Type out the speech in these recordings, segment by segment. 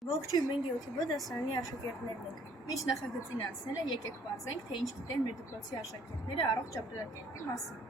Ողջույն, մենք յութուբը դասարանի աշակերտներն ենք։ Մինչ նախագծին անցնելը եկեք պարզենք, թե ինչ գիտեն մեր դպրոցի աշակերտները առողջ ապրելակերպի մասին։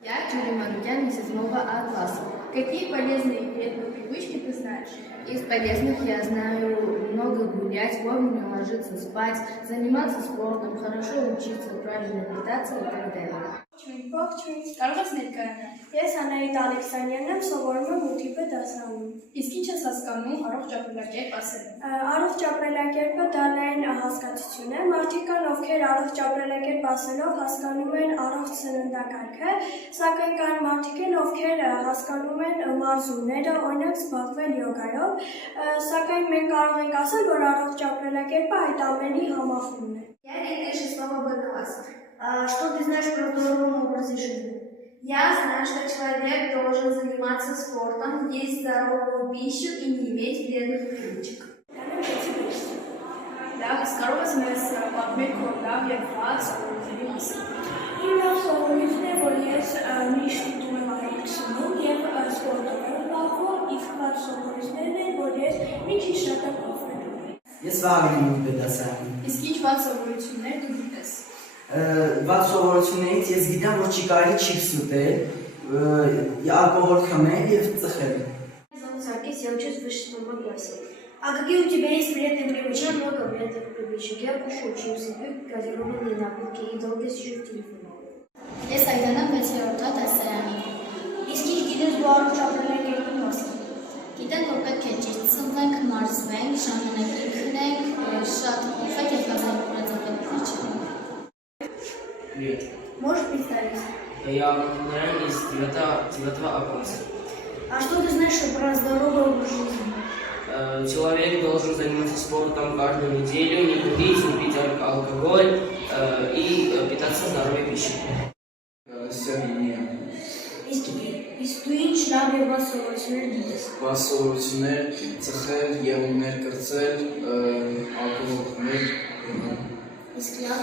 Я Юлия Марудян из 7 А класса. Какие полезные и вредные привычки ты знаешь? Из полезных я знаю много гулять, вовремя ложиться спать, заниматься спортом, хорошо учиться, правильно питаться и так далее. Ողջույն։ Կարող ես ներկայանալ։ Ես Անահիտ Ալեքսանյանն եմ, սովորում եմ 8-րդ դասարանում։ Իսկ ինչ ես հասկանում առողջ ապրելակերպ ասելով։ Առողջ ապրելակերպը դա լայն հասկացություն է։ Մարդիկ կան, ովքեր առողջ ապրելակերպ ասելով հասկանում են առողջ սննդակարգը, սակայն կան մարդիկ են, ովքեր հասկանում են մարզումները, օրինակ զբաղվել յոգայով, սակայն մենք կարող ենք ասել, որ առողջ ապրելակերպը այդ ամենի համախումն է։ Я Рина из 6 Б класса. Что ты знаешь про здоровый образ жизни? Я знаю, что человек должен заниматься спортом, есть здоровую пищу и не иметь вредных привычек. Լավ, իսկ կարող ես մեզ պատմել քո լավ եւ վատ սովորույթների մասին։ Իմ լավ սովորույթն է, որ ես միշտ ուտում եմ առողջանում եւ սպորտով եմ զբաղվում, իսկ վատ սովորույթներն են, որ ես մի քիչ շատ եմ փոխվելու։ Ես վաղ եմ դասարանում։ Իսկ ինչ վատ սովորություններ դու գիտես։ Վատ սովորություններից ես գիտեմ, որ չի կարելի չիպս ուտել, ալկոհոլ խմել եւ ծխել։ Зовут Саркис, я учусь в высшем 7 классе. А какие у тебя есть вредные привычки? Много вредных привычек. Я кушаю чипсы, пью газированные напитки и долго сижу в телефоне. Ես Այդանա 6-րդ դասարանի։ Իսկ ինչ գիտես դու առողջ ապրելակերպի մասին? Գիտենք, որ պետք է ճիշտ սնվենք, մարզվենք, ժամանակին քնենք, շատ փոքր եւ հազարապետի չենք։ Привет. Можешь представить? Я наверное, из 9 А класса. А что ты знаешь про здоровый образ жизни? Человек должен заниматься спортом каждую неделю, не курить, не пить алкоголь и питаться здоровой пищей. Իսկ դու ինչ լավ եւ վատ սովորություններ գիտես? Վատ սովորություններ ծխել եւ ուներ կրծել, ալկոհոլ խմել, Իսկ լավ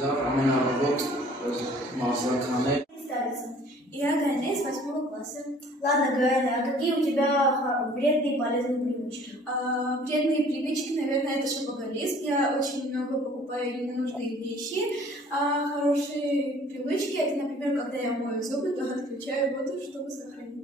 լավ ամենառողջ մարզականներ։ Я Ганна из 8 класса. Ладно, Гайна, а какие у тебя вредные и полезные привычки? Вредные привычки, наверное, это шопоголизм. Я очень много покупаю ненужные вещи. А хорошие привычки, это, например, когда я мою зубы, то отключаю воду, чтобы сохранить